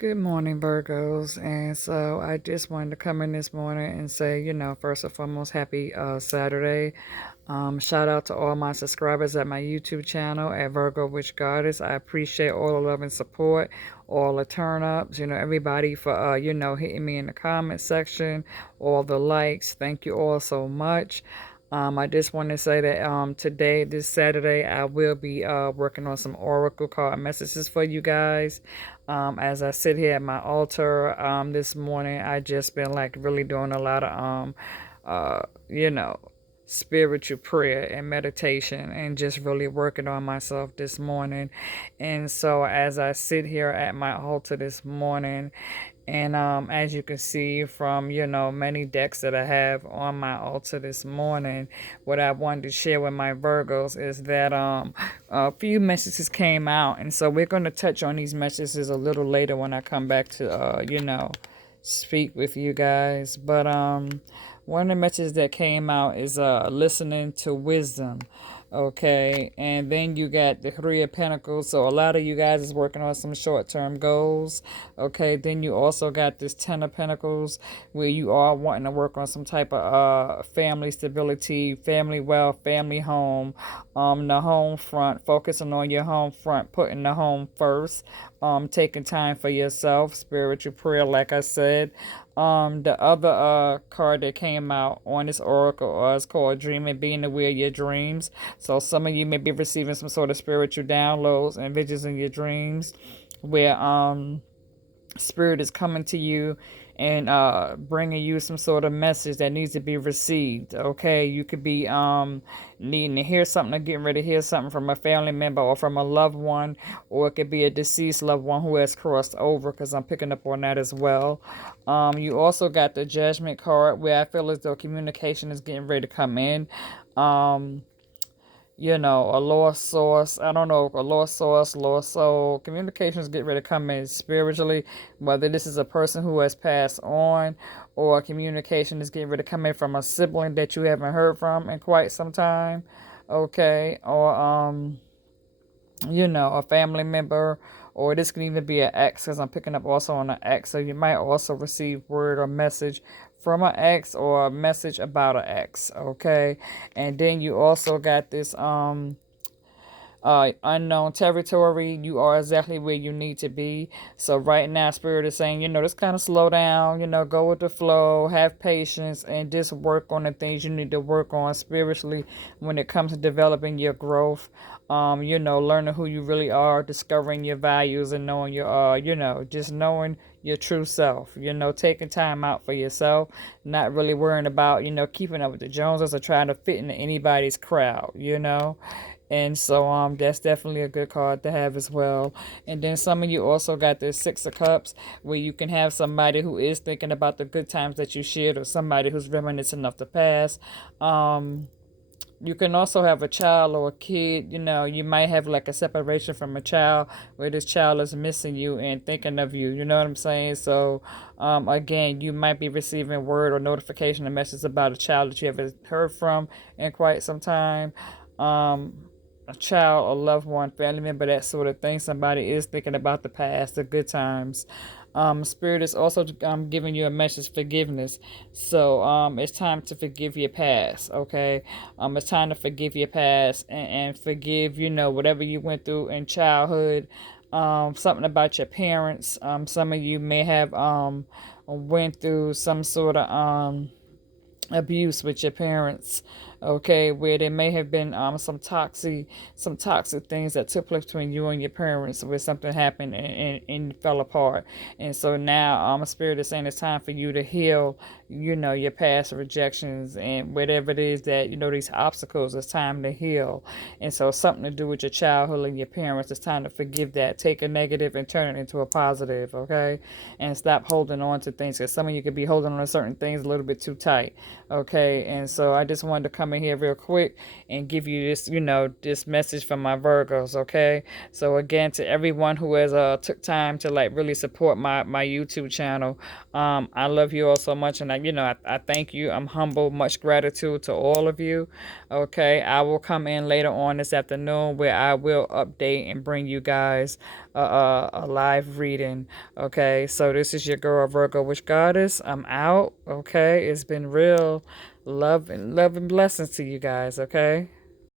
Good morning, Virgos. And so I just wanted to come in this morning and say, first and foremost, happy Saturday. Shout out to all my subscribers at my YouTube channel at Virgo Witch Goddess. I appreciate all the love and support, all the turn ups, everybody for, hitting me in the comment section, all the likes. Thank you all so much. I just want to say that today, this Saturday, I will be working on some oracle card messages for you guys. As I sit here at my altar this morning, I just been like really doing a lot of uh, you know, spiritual prayer and meditation and just really working on myself this morning. And so as I sit here at my altar this morning, and as you can see from, many decks that I have on my altar this morning, what I wanted to share with my Virgos is that a few messages came out. And so we're going to touch on these messages a little later when I come back to, speak with you guys. But one of the messages that came out is listening to wisdom. Okay, and then you got the Three of Pentacles. So a lot of you guys is working on some short-term goals. Okay, then you also got this Ten of Pentacles, where you are wanting to work on some type of family stability, family wealth, family home, the home front, focusing on your home front, putting the home first, taking time for yourself, spiritual prayer, like I said. The other card that came out on this oracle is called Dreaming, being aware of your dreams. So some of you may be receiving some sort of spiritual downloads and visions in your dreams, where spirit is coming to you and bringing you some sort of message that needs to be received. Okay, you could be needing to hear something or getting ready to hear something from a family member or from a loved one, or it could be a deceased loved one who has crossed over, because I'm picking up on that as well. You also got the Judgment card, where I feel as though communication is getting ready to come in. um a lost source. I don't know, a lost source, lost soul. Communications get ready to come in spiritually, whether this is a person who has passed on, or communication is getting ready to come in from a sibling that you haven't heard from in quite some time. Okay, or a family member, or this can even be an ex, because I'm picking up also on an ex. So you might also receive word or message from an ex, or a message about an ex. Okay, and then you also got this unknown territory. You are exactly where you need to be. So right now, spirit is saying, just kind of slow down, go with the flow, have patience, and just work on the things you need to work on spiritually when it comes to developing your growth. Learning who you really are, discovering your values, and knowing your, just knowing your true self, taking time out for yourself, not really worrying about, keeping up with the Joneses or trying to fit into anybody's crowd. And so that's definitely a good card to have as well. And then some of you also got this Six of Cups, where you can have somebody who is thinking about the good times that you shared, or somebody who's reminiscing of the past. You can also have a child or a kid. You might have like a separation from a child, where this child is missing you and thinking of you. You know what I'm saying? So again, you might be receiving word or notification or message about a child that you haven't heard from in quite some time. A child, a loved one, family member, that sort of thing. Somebody is thinking about the past, the good times. Spirit is also giving you a message, forgiveness. So it's time to forgive your past. Okay, it's time to forgive your past, and forgive, whatever you went through in childhood. Something about your parents. Some of you may have went through some sort of abuse with your parents. Okay, where there may have been some toxic things that took place between you and your parents, where something happened and fell apart. And so now spirit is saying it's time for you to heal, your past rejections, and whatever it is that, these obstacles, it's time to heal. And so something to do with your childhood and your parents, it's time to forgive that. Take a negative and turn it into a positive. Okay, and stop holding on to things, because some of you could be holding on to certain things a little bit too tight. Okay, and so I just wanted to come come in here real quick and give you this, this message from my Virgos, okay? So again, to everyone who has took time to like really support my YouTube channel, I love you all so much, and I thank you. I'm humble, much gratitude to all of you. Okay, I will come in later on this afternoon where I will update and bring you guys a live reading. Okay, so this is your girl Virgo Witch Goddess. I'm out. Okay, it's been real love and blessings to you guys. Okay.